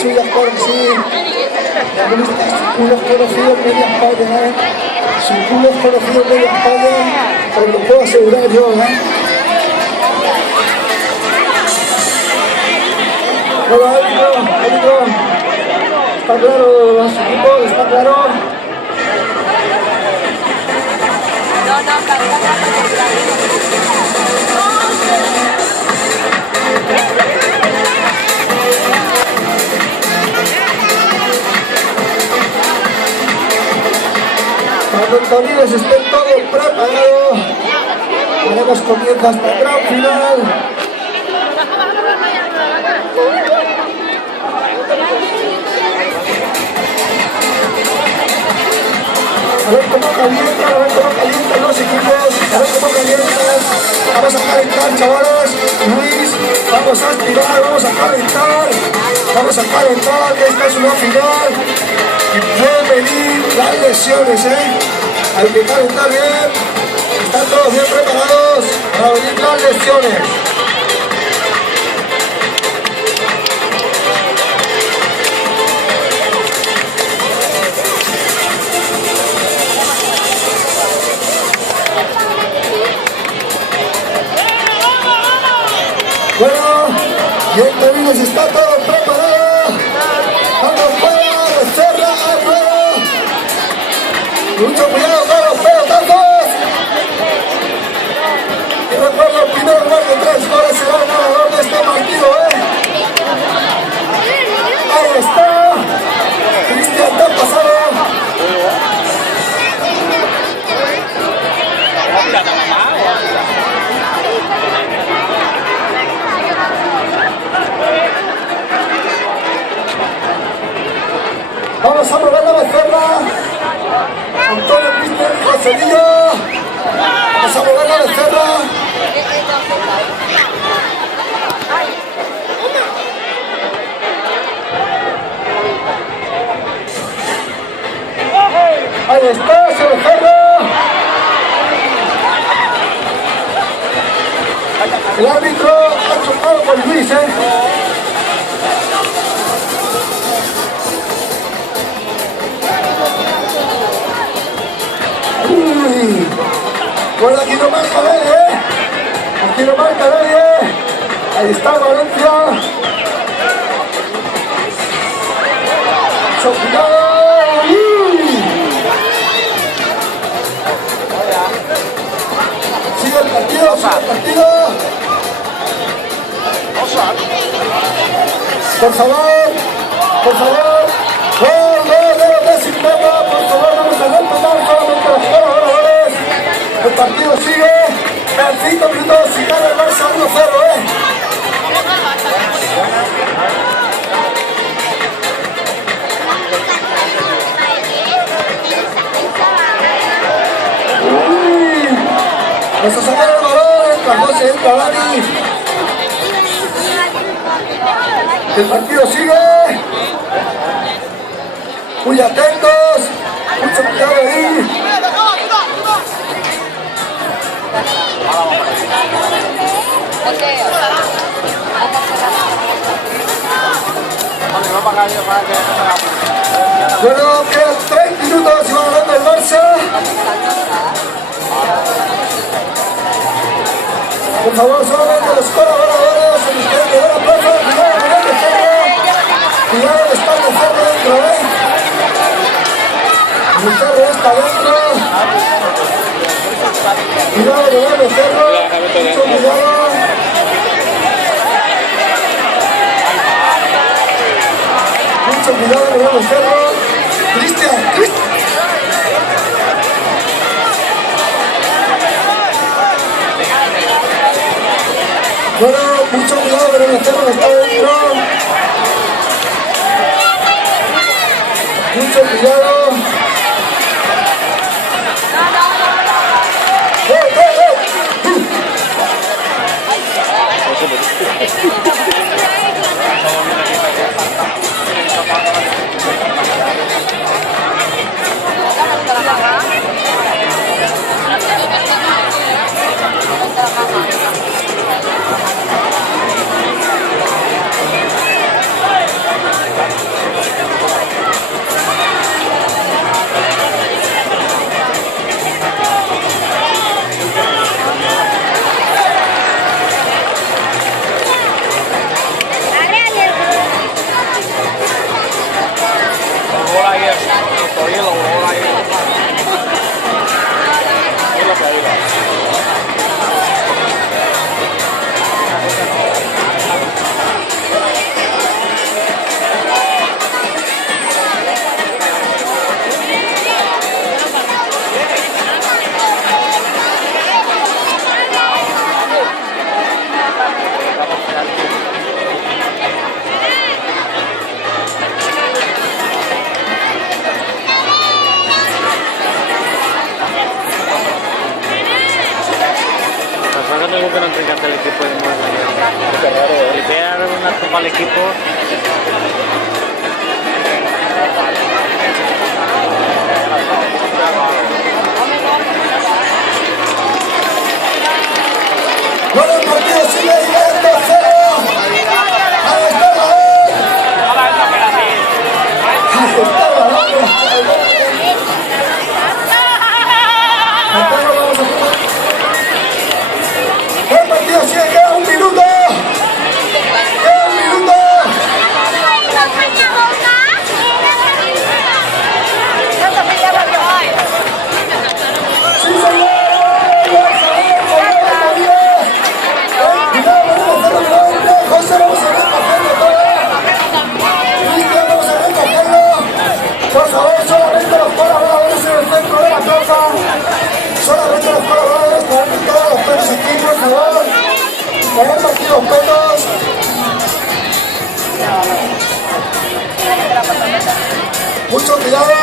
suya, claro que sí. Su culo es conocido en media España, ¿eh? Su culo es conocido en media España, os lo puedo asegurar yo, ¿eh? Bueno, árbitro, está claro su equipo, está claro. Cuando en Torines esté todo preparado, daremos comienzo a esta gran final. A ver cómo calientan los equipos, a ver cómo calientan. Vamos a calentar, chavales. Luis, vamos a estirar, vamos a calentar, que esta es una final. Pueden venir las lesiones, hay que calentar bien. Están todos bien preparados para venir las lesiones. Bueno, y en Torines está todo preparado. Vamos fuera, Becerra, al ruedo. Mucho cuidado con los pelotazos. Y recuerda, el primer gol de 3 goles será el ganador de este partido, Ahí está. Cristian, te ha pasado. Vamos a mover la Becerra. Antonio Cristian y Joselillo. Vamos a mover la Becerra. Ahí está, se Becerra. El árbitro ha chocado con Luis, Bueno, aquí no marca nadie, Aquí no marca nadie. Ahí está Valencia. Mucho cuidado. Sigue el partido, Por favor. Gol de Simona, por favor, vamos a respetar solamente los jugadores. El partido sigue, en 5 minutos y gana el Barça 1-0, Nos ha sacado el balón, entra José, entra Dani. El partido sigue. Muy atentos, mucho cuidado ahí. Bueno, quedan 3 minutos y va ganando el Barça. Por favor, solamente los colaboradores se les pueden llevar a plaza. Cuidado, está el Becerra dentro, El Becerra está dentro. Cuidado, el Becerra. Mucho cuidado. Mucho cuidado, el Becerra. Cristian. Bueno, mucho cuidado, pero el Becerra está dentro. Mucho cuidado. Algo que no entregaste al equipo de Muerto. Le queda dar una toma al equipo. Bueno, el partido sigue llegando a cero. Ahí está el balón. Ahí está el balón. El partido sigue, queda un minuto. Queda un minuto. Sí, señor. José, vamos a recogerlo todo. Cristian, vamos a recogerlo. Por favor, solamente los colaboradores en el centro de la plaza. Solamente los colaboradores, traen todos los pelos aquí, por favor. Traemos aquí los pelos. Mucho cuidado.